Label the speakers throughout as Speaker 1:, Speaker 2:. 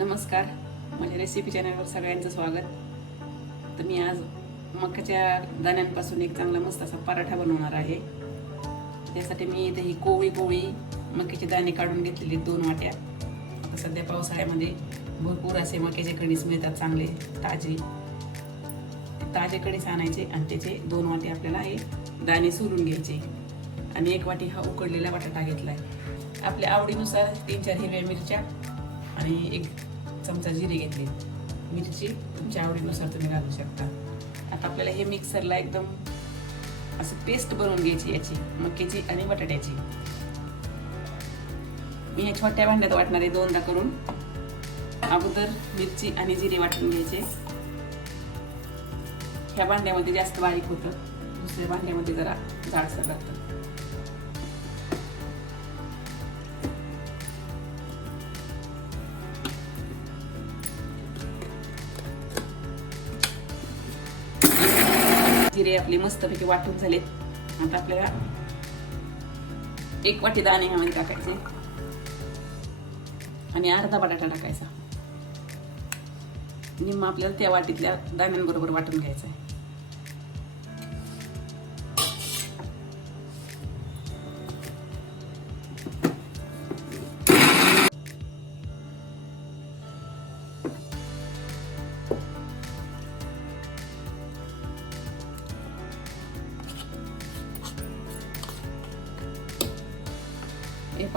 Speaker 1: नमस्कार. माझ्या रेसिपी चॅनलवर सगळ्यांचं स्वागत. तर मी आज मक्याच्या दाण्यांपासून एक चांगला मस्त असा पराठा बनवणार आहे. त्यासाठी मी इथे ही कोवळी कोवळी मक्याचे दाणे काढून घेतलेले दोन वाट्या. आता सध्या पावसाळ्यामध्ये भरपूर असे मक्याचे कणीस मिळतात चांगले ताजे. ताजे कणीस आणायचे आणि त्याचे दोन वाटे आपल्याला हे दाणे सुरून घ्यायचे. आणि एक वाटी हा उकडलेला बटाटा घेतला आहे आपल्या आवडीनुसार तीन चार हिरव्या मिरच्या आणि एक चमचा जिरे घेतले. मिरची तुमच्या आवडीनुसार तुम्ही घालू शकता. आता आपल्याला हे मिक्सरला एकदम असं पेस्ट बनवून घ्यायची याची मक्याची आणि बटाट्याची. मी हे छोट्या भांड्यात वाटणारे दोनदा करून अगोदर मिरची आणि जिरे वाटून घ्यायचे. ह्या भांड्यामध्ये जास्त बारीक होतं दुसऱ्या भांड्यामध्ये जरा जाडसर लागतं. जिरे आपले मस्तपैकी वाटून झालेत आता आपल्याला एक वाटी दाणे ह्यामध्ये टाकायचे. आणि अर्धा बटाटा टाकायचा. निम्मा आपल्याला त्या वाटीतल्या दाण्यांबरोबर वाटून घ्यायचं आहे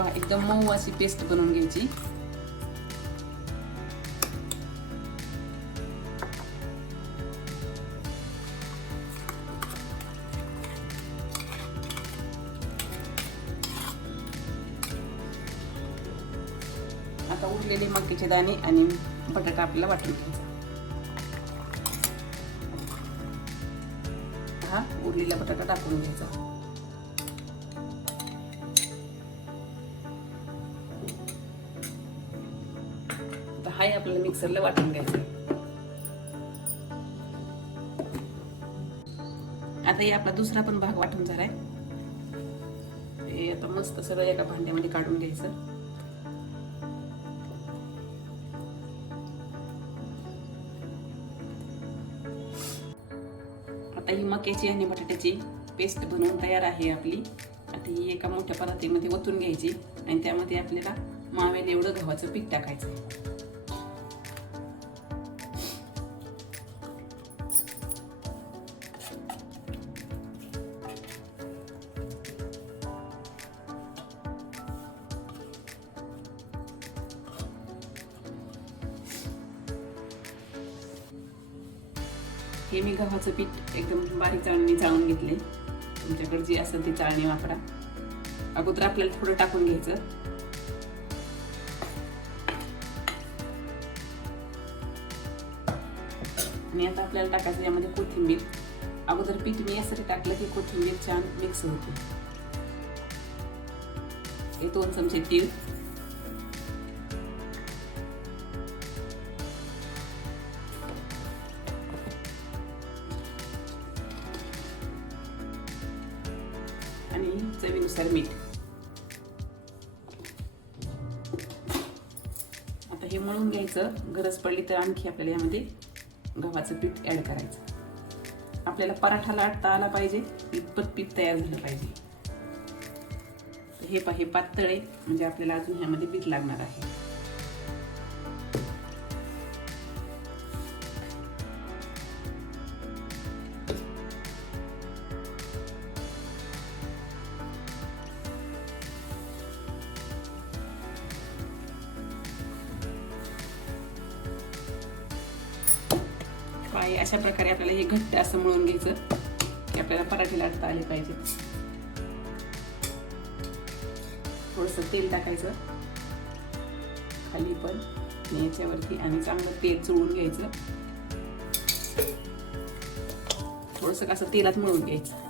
Speaker 1: पहा एकदम मऊ अशी पेस्ट बनवून घ्यायची. आता उरलेले मक्याचे दाणे आणि बटाटा आपल्याला वाटून घ्यायचा. हा उरलेला बटाटा टाकून घ्यायचा. आपल्याला मिक्सरला वाटून घ्यायचं. आता हे आपला दुसरा पण भाग वाटून झालाय. हे आता मस्त सगळं एका भांड्यामध्ये काढून घ्यायचं. आता ही मक्याची आणि बटाट्याची पेस्ट बनवून तयार आहे आपली. आता ही एका मोठ्या परातीमध्ये ओतून घ्यायची आणि त्यामध्ये आपल्याला मावेल एवढं गव्हाचं पीठ टाकायचं. हे मी गव्हाचं पीठ एकदम बारीक चाळणी चाळून घेतले. तुमच्याकडे जी असेल ती चाळणी वापरा. अगोदर आपल्याला थोडं टाकून घ्यायचं. आणि आता आपल्याला टाकायचं यामध्ये कोथिंबीर. अगोदर पीठ मी यासाठी टाकलं की कोथिंबीर छान मिक्स होते. हे दोन चमचे तीळ. चवीनुसार मीठ. आता हे मळून घ्यायचं. गरज पडली तर आणखी आपल्याला यामध्ये गव्हाचं पीठ ॲड करायचं. आपल्याला पराठा लाटता आला पाहिजे. इतपत पीठ तयार झालं पाहिजे. हे पा हे पातळ आहे. म्हणजे आपल्याला अजून ह्यामध्ये पीठ लागणार आहे. आहे अशा प्रकारे आपल्याला हे घट्ट असं मळून घ्यायचं की आपल्याला पराठे लाटता आले पाहिजे. थोडंसं तेल टाकायचं. खाली पण याच्यावरती आणि चांगलं तेल चोळून घ्यायचं. थोडंसं कसं तेलात मळून घ्यायचं.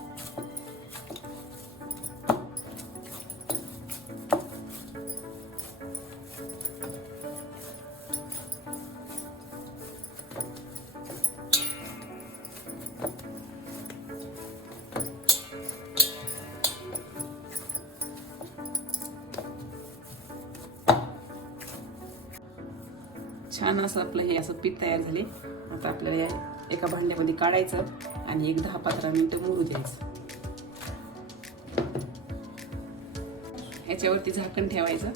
Speaker 1: छान असं आपलं हे असं पीठ तयार झाले. आता आपल्याला एका भांड्यामध्ये काढायचं आणि एक दहा पंधरा मिनटं मुरू द्यायचं. ह्याच्यावरती झाकण ठेवायचं.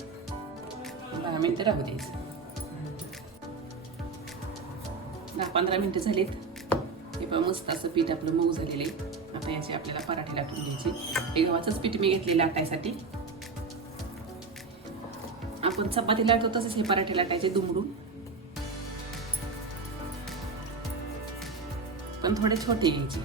Speaker 1: दहा मिनटं राहू द्यायचं. दहा पंधरा मिनटं झालीत. हे पण मस्त असं पीठ आपलं मऊ झालेलं आहे. आता याचे आपल्याला पराठे लाटून घ्यायचे. हे गव्हाचंच पीठ मी घेतले लाटायसाठी. आपण चपाती लाटतो तसेच हे पराठे लाटायचे दुमडून. पण थोडे छोटे घ्यायचे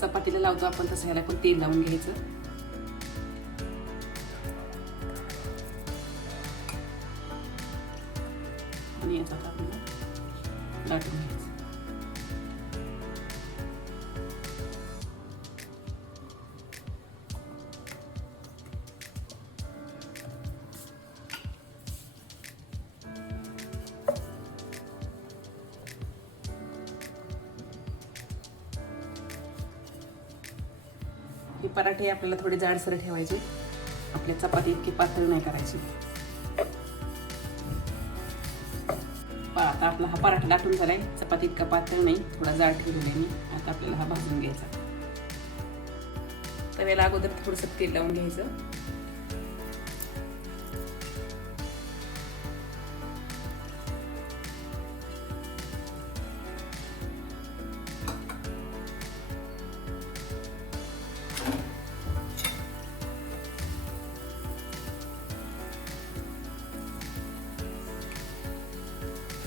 Speaker 1: चपातीला लावतो आपण तसं ह्याला पण तेल लावून घ्यायचं. आणि याचा आपल्याला लाटून हे पराठे आपल्याला थोडे जाडसर ठेवायचे. आपल्या चपाती इतकी पातळ नाही करायची. आता आपला हा पराठा लाटून झालाय. चपाती इतका पातळ नाही थोडा जाड ठेवलेला आहे मी. आता आपल्याला हा भाजून घ्यायचा. तव्याला अगोदर थोडंसं तेल लावून घ्यायचं.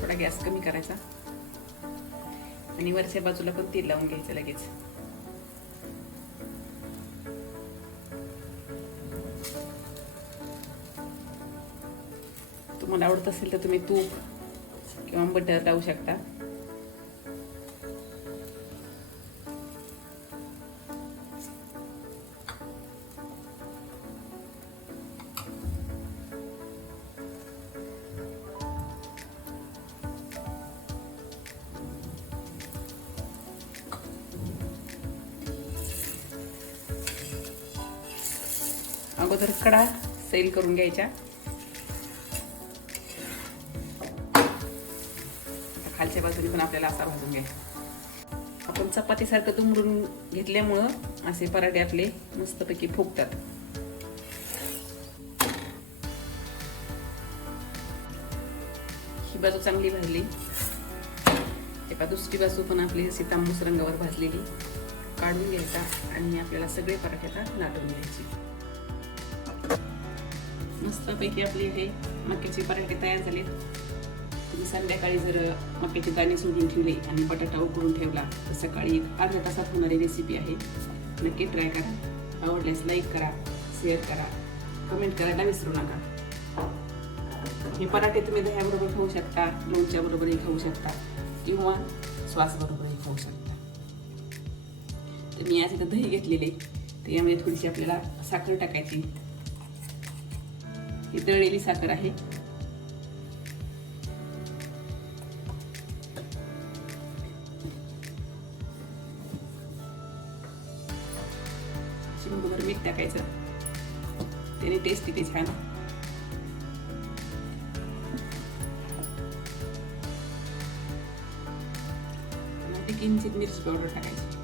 Speaker 1: थोडा गॅस कमी करायचा. आणि वरच्या बाजूला पण तेल लावून घ्यायचं लगेच. तुम्हाला आवडत असेल तर तुम्ही तूप किंवा बटर लावू शकता. अगोदर कडा सैल करून घ्यायच्या. आता खालच्या बाजूने पण आपल्याला असा भाजून घ्यायचा. आपण चपातीसारखं दुमरून घेतल्यामुळं असे पराठे आपले मस्तपैकी फुगतात. ही बाजू चांगली भाजली. एका दुसरी बाजू पण आपली अशी तांबूस रंगावर भाजलेली. काढून घ्यायचा आणि आपल्याला सगळे पराठे आता लाटून घ्यायचे. मस्तपैकी आपले हे मक्याचे पराठे तयार झाले तुम्ही संध्याकाळी जर मक्याचे दाणे सोडून ठेवले आणि बटाटा उकडून ठेवला तर सकाळी एक अर्ध्या तासात होणारी रेसिपी आहे नक्की ट्राय करा आवडल्यास लाईक करा शेअर करा कमेंट करायला विसरू नका हे पराठे तुम्ही दह्याबरोबर खाऊ शकता लोणच्या बरोबरही खाऊ शकता किंवा श्वास बरोबरही खाऊ शकता तर मी आज इथं दही घेतलेले तर यामध्ये थोडीशी आपल्याला साखर टाकायची ही तळलेली साखर आहे. चिमूटभर मीठ टाकायचं. त्याने टेस्ट येते छान. किंचित मिरची पावडर टाकायची.